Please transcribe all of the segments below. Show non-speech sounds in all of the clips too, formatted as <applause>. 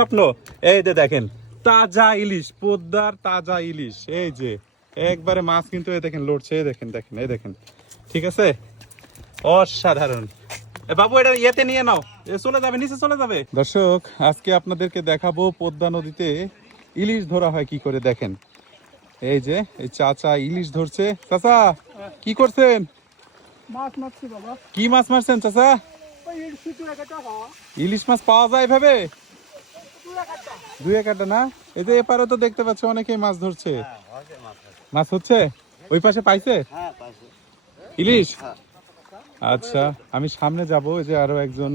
স্বপ্ন। এই যে দেখেন তাজা ইলিশ পোদ্দার তাজা ইলিশ। এই যে একবারে মাছ কিন্তু এই দেখেন লড়ছে এই দেখেন দেখেন এই দেখেন। ঠিক আছে? অসাধারণ। বাবু এটা ইয়েতে নিয়ে নাও। চলে যাবে নিচে চলে যাবে। দর্শক আজকে আপনাদেরকে দেখাবো পদ্মা নদীতে ইলিশ ধরা হয় কি করে দেখেন। এই যে এই চাচা ইলিশ ধরছে। চাচা কি করছেন? মাছ মারছি বাবা। কি মাছ মারছেন চাচা? ইলিশি মাছ পাওয়া যায় ভাবে দুই একটা না? এই যে এপারে তো দেখতে পাচ্ছি অনেকেই মাছ ধরছে। মাছ হচ্ছে? ওই পাশে পাইছে? ইলিশ? আচ্ছা আমি সামনে যাব ওই যে আরও একজন।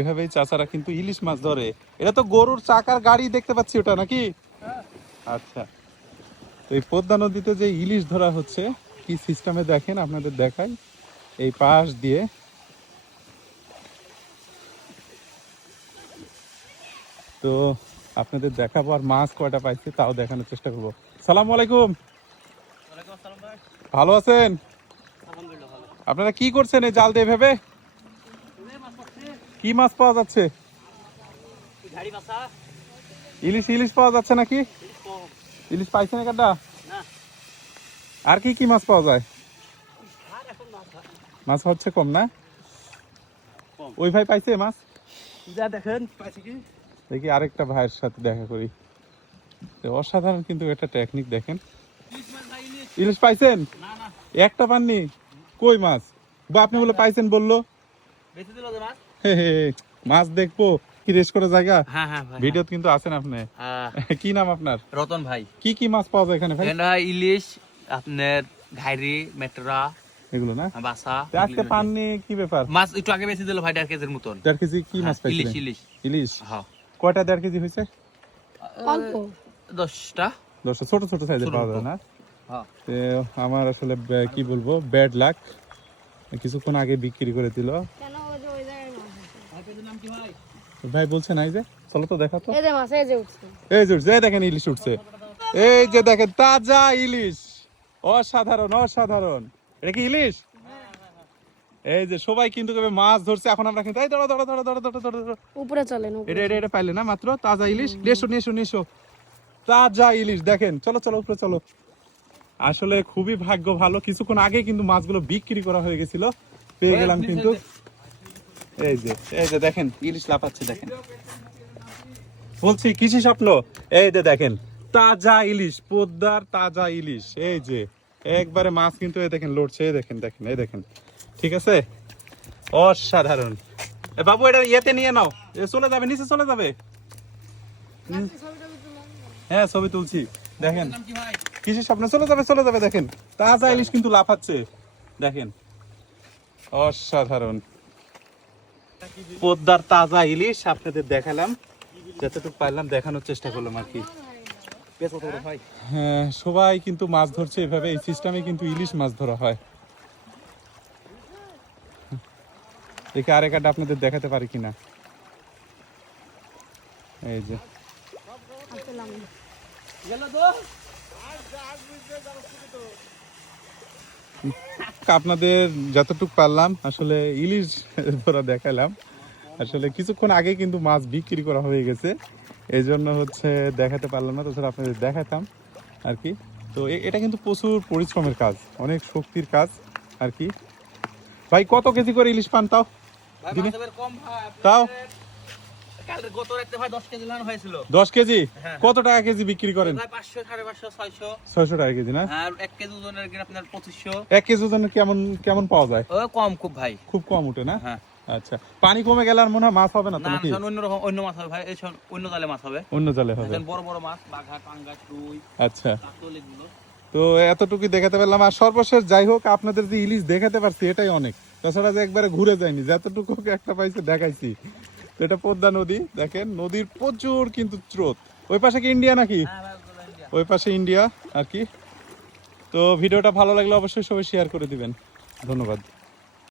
এভাবেই চাচারা কিন্তু ইলিশ মাছ ধরে। এটা তো গরুর চাকার গাড়ি দেখতে পাচ্ছি ওটা নাকি? আচ্ছা। তো এই পদ্মা নদীতে যে ইলিশ ধরা হচ্ছে কি সিস্টেমে দেখেন? আপনাদের দেখাই। এই পাশ দিয়ে তো আপনাদের দেখাবো আর মাছ কয়টা পাইছে তাও দেখানোর চেষ্টা করব। সালাম আলাইকুম। ভালো আছেন? আপনারা কি করছেন এই জাল দিয়ে ভেবে? কি মাছ পাওয়া যাচ্ছে? ইলিশ ইলিশ পাওয়া যাচ্ছে নাকি? ইলিশ পাইছেন একটা আর কি কি মাছ পাওয়া যায়? মাছ হচ্ছে কম না? ওই ভাই পাইছে মাছ? যা দেখেন পাইছি কি? দেখি আরেকটা ভাইয়ের সাথে দেখা করি। অসাধারণ কিন্তু একটা টেকনিক দেখেন। ইলিশ পাইছেন? একটা পাননি? কই মাছ? বা আপনি বলে পাইছেন বলল। মাছ দেখব। কি রেস করে জায়গা? হ্যাঁ হ্যাঁ ভিডিও কিন্তু আছেন আপনি। <laughs> কি নাম আপনার? রতন ভাই। কি কি মাছ পাওয়া যায় এখানে ভাই? ইলিশ আপনার ঘাইরি মেটরা এগুলো না? বাসা আজকে পাননি কি ব্যাপার? মাছ একটু আগে বেশি দিল ভাই দেড় কেজির মতন। দেড় কেজি কি মাছ হ্যাঁ, ইলিশ ইলিশ। ইলিশ? হ্যাঁ। কয়টা দেড় কেজি হয়েছে? অল্প। দশটা। দশ ছোট ছোট সাইজের পাওয়া। যায় না? হ্যাঁ। তো আমার আসলে কি বলব ব্যাড লাক কিছুক্ষণ আগে বিক্রি করে দিল। কেন ওই যে ওই জায়গায় মাছ আছে? নাম কি ভাই? ভাই বলছে নাই যে চলো তো দেখা তো। এই যে মাছ এই যে উঠছে। এই যে দেখেন ইলিশ উঠছে। এই যে দেখেন তাজা ইলিশ। অসাধারণ অসাধারণ। এটা কি ইলিশ? এই যে সবাই কিন্তু কবে মাছ ধরছে এখন আমরা কিন্তু এই ধরো ধরো ধরো ধরো ধরো ধরো উপরে চলেন উপরে এটা এটা এটা পাইলে না মাত্র? তাজা ইলিশ? নেশো নেশো নেশো তাজা ইলিশ দেখেন। চলো চলো উপরে চলো। আসলে খুবই ভাগ্য ভালো। কিছুক্ষণ আগে কিন্তু মাছগুলো বিক্রি করা হয়ে গেছিল। পেয়ে গেলাম কিন্তু। এই যে এই যে দেখেন ইলিশ লাফাচ্ছে দেখেন। বলছি কৃষি স্বপ্ন? এই যে দেখেন তাজা ইলিশ পোদ্দার তাজা ইলিশ। এই যে একবারে মাছ কিন্তু এই দেখেন লড়ছে এই দেখেন দেখেন এই দেখেন। ঠিক আছে? অসাধারণ। এ বাবু এটা ইয়েতে নিয়ে নাও। চলে যাবে নিচে চলে যাবে। হ্যাঁ ছবি তুলছি। দেখেন। নাম কি স্বপ্ন? চলে যাবে চলে যাবে দেখেন। তাজা ইলিশ কিন্তু লাফাচ্ছে। দেখেন। অসাধারণ। পোদ্দার তাজা ইলিশ আপনাদের দেখালাম। যতটুকু পারলাম দেখানোর চেষ্টা করলাম আর কি। হ্যাঁ, সবাই কিন্তু মাছ ধরছে এভাবে। এই সিস্টেমে কিন্তু ইলিশ মাছ ধরা হয়। দেখি আরেক আড্ডা আপনাদের দেখাতে পারি কিনা। এই যে। আপনাদের যতটুকু পারলাম, আসলে ইলিশ ধরা দেখালাম। আসলে কিছুক্ষণ আগে কিন্তু মাছ বিক্রি করা হয়ে গেছে। এই জন্য হচ্ছে দেখাতে পারলাম না, তাছাড়া আপনাদের দেখাতাম আর কি। তো এটা কিন্তু প্রচুর পরিশ্রমের কাজ, অনেক শক্তির কাজ আর কি। ভাই কত কেজি করে ইলিশ পান তাও? তাও? কাল গত রাতে ভাই 10 কেজি লাগানো হয়েছিল। দশ কেজি? হ্যাঁ। কত টাকা কেজি বিক্রি করেন? ভাই 500 550 600 ছয়শো। টাকা কেজি না? আর 1 কেজি ওজনের আপনার 2500 এক কেজি ওজনের কেমন কেমন পাওয়া যায়? কম খুব ভাই। খুব কম উঠে না? হ্যাঁ। আচ্ছা। পানি কমে গেলে আর মনে হয় মাছ হবে না নাকি? অন্য রকম অন্য মাছ হবে ভাই। এই অন্য জালে মাছ হবে। অন্য জালে হবে। বড় বড় মাছ বাঘা পাঙ্গাস রুই আচ্ছা। কাতল এগুলো। তো এতটুকু দেখাতে পারলাম। আর সর্বশেষ যাই হোক আপনাদের যে ইলিশ দেখাতে পারছি এটাই অনেক। তাছাড়া যে একবারে ঘুরে যায়নি যতটুকু একটা পাইছে দেখাইছি। তো এটা পদ্মা নদী দেখেন নদীর প্রচুর কিন্তু স্রোত। ওই পাশে কি ইন্ডিয়া নাকি? হ্যাঁ। ওই পাশে ইন্ডিয়া আর কি। তো ভিডিওটা ভালো লাগলে অবশ্যই সবাই শেয়ার করে দিবেন। ধন্যবাদ।